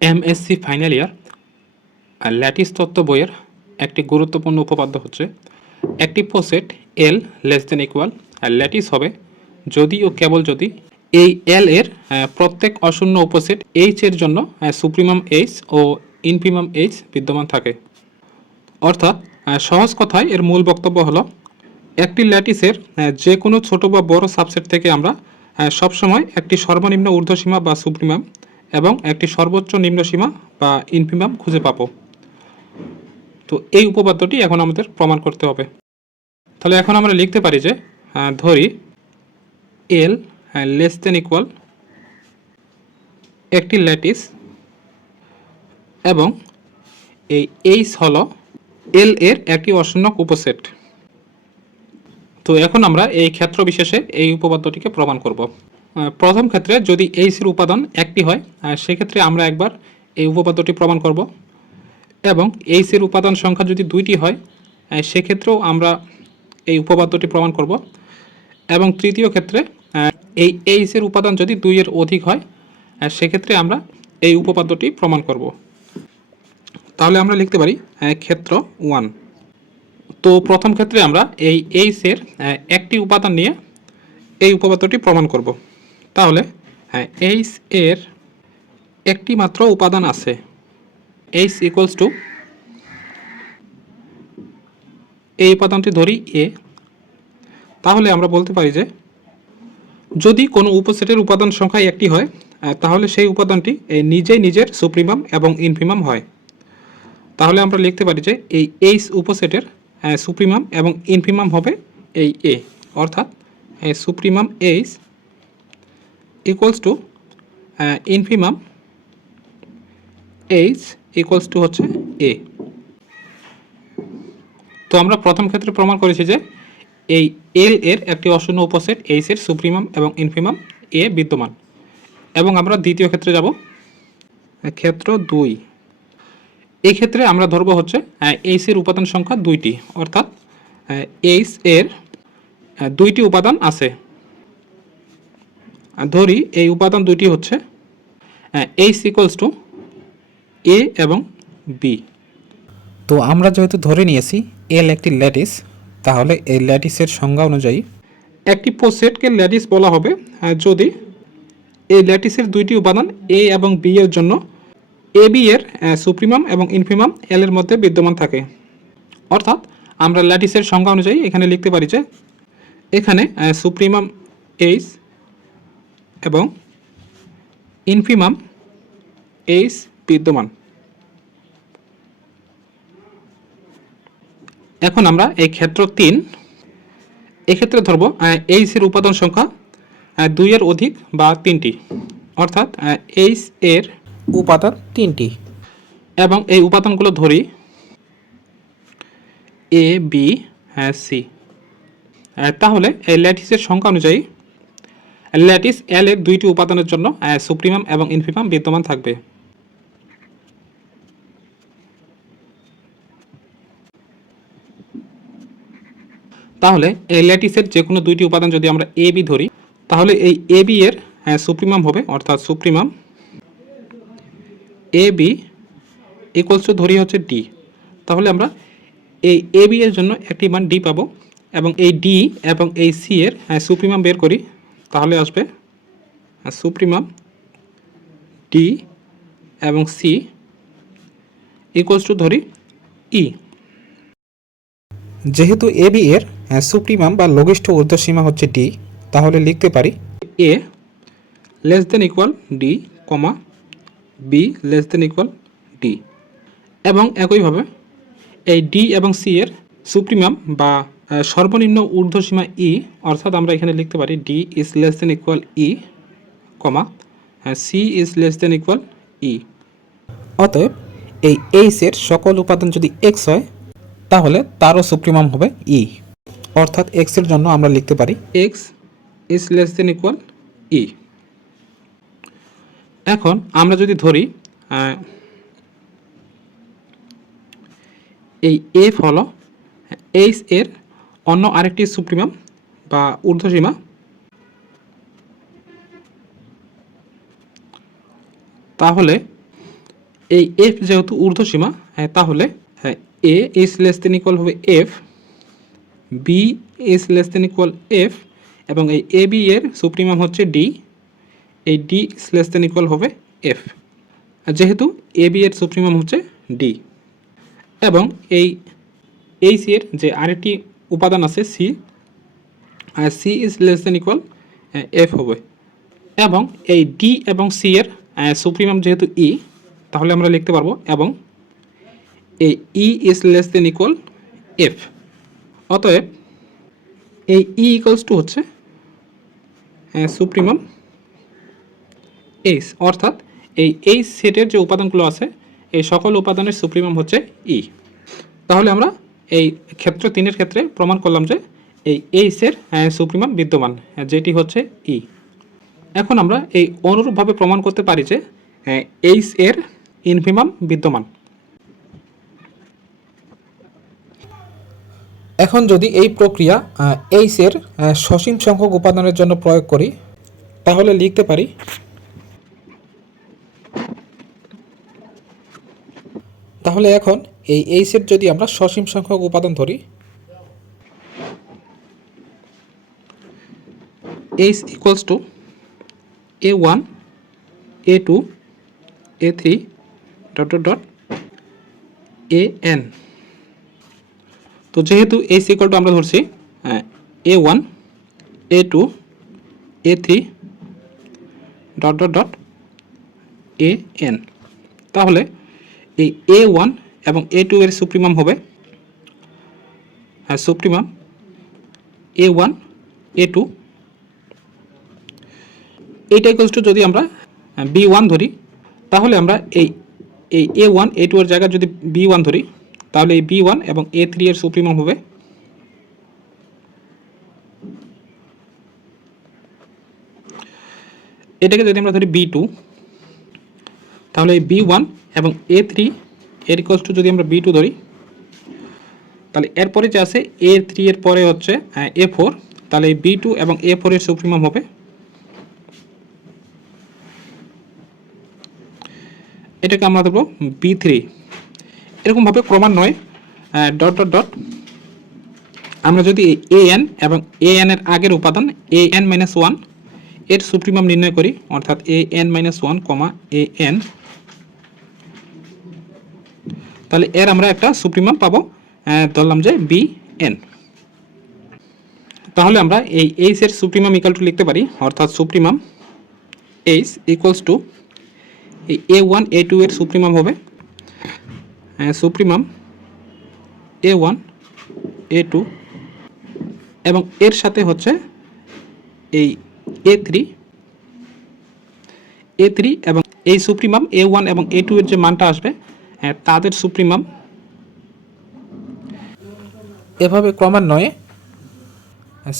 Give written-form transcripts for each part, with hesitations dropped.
MSc final year lattice তত্ত্ব বইয়ের একটি গুরুত্বপূর্ণ উপপাদ্য হচ্ছে একটি পোসেট L less than equal lattice হবে যদি ও কেবল যদি এই এল এর প্রত্যেক অশূন্য উপসেট এইচ এর জন্য সুপ্রিমাম এইচ ও ইনফিমাম এইচ বিদ্যমান থাকে। অর্থাৎ সহজ কথায় এর মূল বক্তব্য হলো একটি ল্যাটিসের যে কোনো ছোট বা বড় সাবসেট থেকে আমরা সবসময় একটি সর্বনিম্ন ঊর্ধ্বসীমা বা সুপ্রিমাম এবং একটি সর্বোচ্চ নিম্নসীমা বা ইনফিমাম খুঁজে পাবো। তো এই উপপাদ্যটি এখন আমাদের প্রমাণ করতে হবে। তাহলে এখন আমরা লিখতে পারি যে ধরি এল লেস দেন ইকুয়াল একটি ল্যাটিস এবং এই এইচ হলো এল এর একটি অশূন্য উপসেট। তো এখন আমরা এই ক্ষেত্র বিশেষে এই উপপাদ্যটিকে প্রমাণ করব। প্রথম ক্ষেত্রে যদি এইচ এর উপাদান একটি হয় সেক্ষেত্রে আমরা একবার এই উপপাদ্যটি প্রমাণ করব এবং এইচ এর উপাদান সংখ্যা যদি দুইটি হয় সেক্ষেত্রেও আমরা এই উপপাদ্যটি প্রমাণ করব এবং তৃতীয় ক্ষেত্রে এই এইচ এর উপাদান যদি দুইয়ের অধিক হয় সেক্ষেত্রে আমরা এই উপপাদ্যটি প্রমাণ করব। তাহলে আমরা লিখতে পারি ক্ষেত্র 1। তো প্রথম ক্ষেত্রে আমরা এই এইচ এর একটি উপাদান নিয়ে এই উপপাদ্যটি প্রমাণ করব। তাহলে এইচ এর একটি মাত্র উপাদান আছে, এইচ ইকুয়ালস টু এই উপাদানটি ধরি এ। তাহলে আমরা বলতে পারি যে যদি কোনো উপসেটের উপাদান সংখ্যা একটি হয় তাহলে সেই উপাদানটি নিজেই নিজের সুপ্রিমাম এবং ইনফিমাম হয়। তাহলে আমরা লিখতে পারি যে এই এইচ উপসেটের সুপ্রিমাম এবং ইনফিমাম হবে এই এ, অর্থাৎ supremum H equals two infimum H equals to হচ্ছে এ। তো আমরা প্রথম ক্ষেত্রে প্রমাণ করেছি যে এই এল এর একটি অশূন্য উপসেট এইচ এর সুপ্রিমাম এবং ইনফিমাম এ বিদ্যমান। এবং আমরা দ্বিতীয় ক্ষেত্রে যাব, ক্ষেত্র 2। এই ক্ষেত্রে আমরা ধরব হচ্ছে এইচ এর উপাদান সংখ্যা দুইটি, অর্থাৎ এইচ এর দুইটি উপাদান আছে। ধরি এই উপাদান দুইটি হচ্ছে এইচ ইকুয়ালস টু এ এবং বি। তো আমরা যেহেতু ধরে নিয়েছি এল একটি ল্যাটিস, তাহলে এই ল্যাটিসের সংজ্ঞা অনুযায়ী একটি পোসেটকে ল্যাটিস বলা হবে যদি এই ল্যাটিসের দুইটি উপাদান এ এবং বি এর জন্য এ বি এর সুপ্রিমাম এবং ইনফিমাম এল এর মধ্যে বিদ্যমান থাকে। অর্থাৎ আমরা ল্যাটিসের সংজ্ঞা অনুযায়ী এখানে লিখতে পারি যে এখানে সুপ্রিমাম এইচ এবং ইনফিমাম এইচ বিদ্যমান। এখন আমরা এই ক্ষেত্র 3 এক্ষেত্রে ধরব এইচ এর উপাদান সংখ্যা 2 এর অধিক বা 3টি, অর্থাৎ এইচ এর উপাদান 3টি এবং এই উপাদানগুলো ধরি এ বি সি। তাহলে এই ল্যাটিসের সংখ্যা অনুযায়ী ল্যাটিস এল এর দুইটি উপাদানের জন্য সুপ্রিমাম এবং ইনফিমাম বিদ্যমান থাকবে। তাহলে এই ল্যাটিসের যে কোনো দুইটি উপাদান যদি আমরা এ বি ধরি তাহলে এই এ বি এর সুপ্রিমাম হবে, অর্থাৎ supremum A B equals to ধরি হচ্ছে ডি। তাহলে আমরা এই এ বি এর জন্য একটি মান ডি পাবো এবং এই ডি এবং এই সি এর সুপ্রিমাম বের করি, তাহলে আসবে সুপ্রিমাম ডি এবং সি ইকুয়ালস টু ধরি ই। যেহেতু এ বি এর সুপ্রিমাম বা লঘিষ্ঠ ঊর্ধ্বসীমা হচ্ছে ডি, তাহলে লিখতে পারি A less than equal D comma B less than equal D. এবং একইভাবে এই ডি এবং সি এর সুপ্রিমাম বা সর্বনিম্ন ঊর্ধ্বসীমা ই, অর্থাৎ আমরা এখানে লিখতে পারি D is less than equal E comma C is less than equal E. অতএব এই এইচ এর সকল উপাদান যদি এক্স হয় তাহলে তারও সুপ্রিমাম হবে ই, অর্থাৎ এক্স এর জন্য আমরা লিখতে পারি X is less than equal E. এখন আমরা যদি ধরি এই এফ হলো এইচ এর অন্য আরেকটি সুপ্রিমাম বা ঊর্ধ্বসীমা, তাহলে এই এফ যেহেতু ঊর্ধ্বসীমা, তাহলে A is less than equal হবে F, B is less than equal F, এবং এই এ বি এর সুপ্রিমাম হচ্ছে ডি, এই D is less than equal হবে এফ। যেহেতু এ বি এর সুপ্রিমাম হচ্ছে ডি, এবং এই সি এর যে আরেকটি উপাদান আছে C, C is less than equal F হবে, এবং এই ডি এবং সি এর সুপ্রিমাম যেহেতু ই, তাহলে আমরা লিখতে পারবো এবং এই E is less than equal F. অতএব এই ই ইকুয়ালস টু হচ্ছে সুপ্রিমাম এইচ, অর্থাৎ এই সেটের যে উপাদানগুলো আছে এই সকল উপাদানের সুপ্রিমাম হচ্ছে ই। তাহলে আমরা এই ক্ষেত্র 3 এর ক্ষেত্রে প্রমাণ করলাম যে এই এইচের সুপ্রিমাম বিদ্যমান, যেটি হচ্ছে ই। এখন আমরা এই অনুরূপভাবে প্রমাণ করতে পারি যে এইচ এর ইনফিমাম বিদ্যমান। এখন যদি এই প্রক্রিয়া এইচ এর সসীম সংখ্যক উপাদানের জন্য প্রয়োগ করি, তাহলে লিখতে পারি তাহলে এখন এই এইচ এর যদি আমরা সসীম সংখ্যক উপাদান ধরি, H equals two A1 A2 A3 dot dot dot AN। তো যেহেতু এইচ ইকুয়াল টু আমরা ধরছি A1 A2 A3 dot dot dot AN, তাহলে এই A1 এবং A2 এর সুপ্রিমাম হবে সুপ্রিমাম A1 A2, এইটা ইকুয়ালস টু যদি আমরা B1 ধরি, তাহলে আমরা এই A1 A2 এর জায়গায় যদি B1 ধরি, তাহলে এই B1 এবং A3 এর সুপ্রিমাম হবে এটাকে যদি আমরা ধরি B2, তাহলে এই B1 এবং A3 এর ইকুয়ালস টু যদি আমরা B2 ধরি, তাহলে এরপরে যে আছে A3 এর পরে হচ্ছে A4, তাহলে এই B2 এবং A4 এর সুপ্রিমাম হবে এটাকে আমরা দেবো B3। এরকমভাবে ক্রমান্বয়ে ডট ডট ডট আমরা যদি AN এবং AN এর আগের উপাদান AN-1 এর সুপ্রিমাম নির্ণয় করি, অর্থাৎ AN-1, AN, তাহলে এর আমরা একটা সুপ্রিমাম পাবো, ধরলাম যে BN। তাহলে আমরা এই এইচ এর সুপ্রিমাম ইকুয়াল টু লিখতে পারি, অর্থাৎ সুপ্রিমাম এইচ ইকুয়ালস টু এই A1 A2 এর সুপ্রিমাম হবে সুপ্রিমাম A1 A2, এবং এর সাথে হচ্ছে এই A3 এবং এই সুপ্রিমাম A1 এবং A2 এর যে মানটা আসবে তাদের সুপ্রিমাম। এভাবে ক্রমান্বয়ে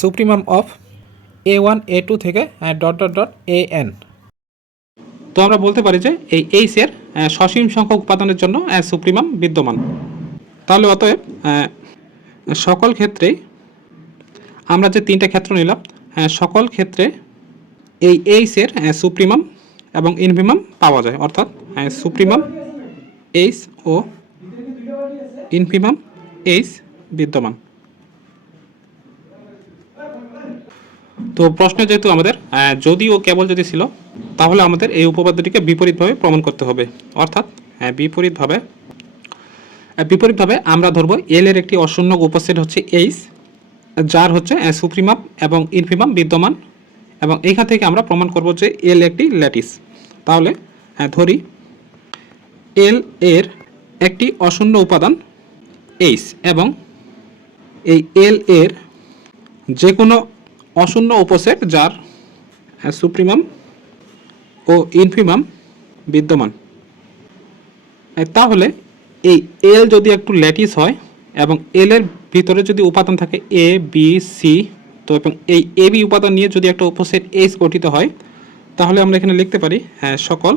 সুপ্রিমাম অফ A1 A2 থেকে ডট ডট ডট AN। তো আমরা বলতে পারি যে এই এইচ এর সসীম সংখ্যক উপাদানের জন্য সুপ্রিমাম বিদ্যমান। তাহলে অতএব সকল ক্ষেত্রে আমরা যে 3টা ক্ষেত্র নিলাম, সকল ক্ষেত্রে এই এইচ এর সুপ্রিমাম এবং ইনফিমাম পাওয়া যায়, অর্থাৎ সুপ্রিমাম এইচ ও ইনফিমাম এইচ বিদ্যমান। তো প্রশ্নে যেহেতু আমাদের যদি ও কেবল যদি ছিল, তাহলে আমাদের এই উপপাদ্যটিকে বিপরীতভাবে প্রমাণ করতে হবে, অর্থাৎ বিপরীতভাবে আমরা ধরব এল এর একটি অশূন্য উপসেট হচ্ছে এইচ, যার হচ্ছে সুপ্রিমাম এবং ইনফিমাম বিদ্যমান, এবং এইখান থেকে আমরা প্রমাণ করব যে এল একটি ল্যাটিস। তাহলে ধরি এল এর একটি অশূন্য উপাদান এইচ, এবং এই এল এর যে কোনো অশূন্য উপসেট যার সুপ্রিমাম ও ইনফিমাম বিদ্যমান। তাহলে এই এল যদি একটু ল্যাটিস হয় এবং এল এর ভিতরে যদি উপাদান থাকে এ বি সি, তো এবং এই এ বি উপাদান নিয়ে যদি একটা উপসেট এইচ গঠিত হয়, তাহলে আমরা এখানে লিখতে পারি সকল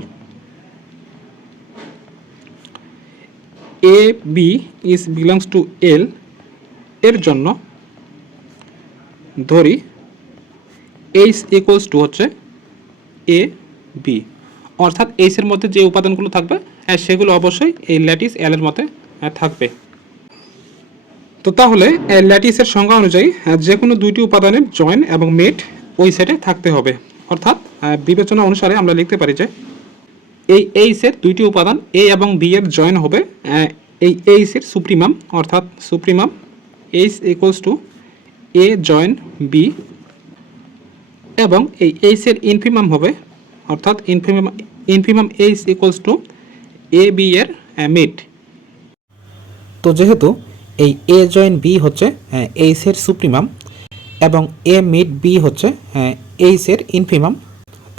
A B is belongs to এল এর জন্য ধরি এইচ ইকুয়ালস টু হচ্ছে এ বি, অর্থাৎ এইচ এর মধ্যে যে উপাদানগুলো থাকবে সেগুলো অবশ্যই এই ল্যাটিস এল এর মধ্যে থাকবে। তো তাহলে ল্যাটিসের সংজ্ঞা অনুযায়ী যে কোনো দুইটি উপাদানের জয়েন এবং মেট ওই সেটে থাকতে হবে। অর্থাৎ বিবেচনা অনুসারে আমরা লিখতে পারি যে এই এইচের দুইটি উপাদান এ এবং বি এর জয়েন হবে এই এইচের সুপ্রিমাম, অর্থাৎ supremum H equals to A join B, এবং এই এইচের ইনফিমাম হবে, অর্থাৎ infimum H equals to A B এর মিড। তো যেহেতু এই এ জয়েন বি হচ্ছে এইচের সুপ্রিমাম এবং এ মিড বি হচ্ছে এইচের ইনফিমাম,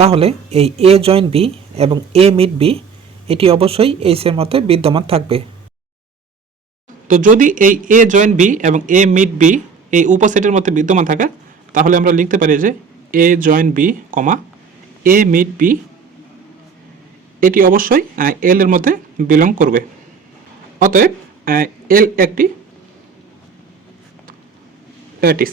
তাহলে এই এ জয়েন বি এবং এ মিড বি এটি অবশ্যই এইচের মধ্যে বিদ্যমান থাকবে। তো যদি এই এ জয়েন বি এবং এ মিড বি এই উপসেটের মধ্যে বিদ্যমান থাকে, তাহলে আমরা লিখতে পারি যে এ জয়েন বি কমা এ মিড বি এটি অবশ্যই এল এর মধ্যে বিলং করবে। অতএব এল একটি ল্যাটিস।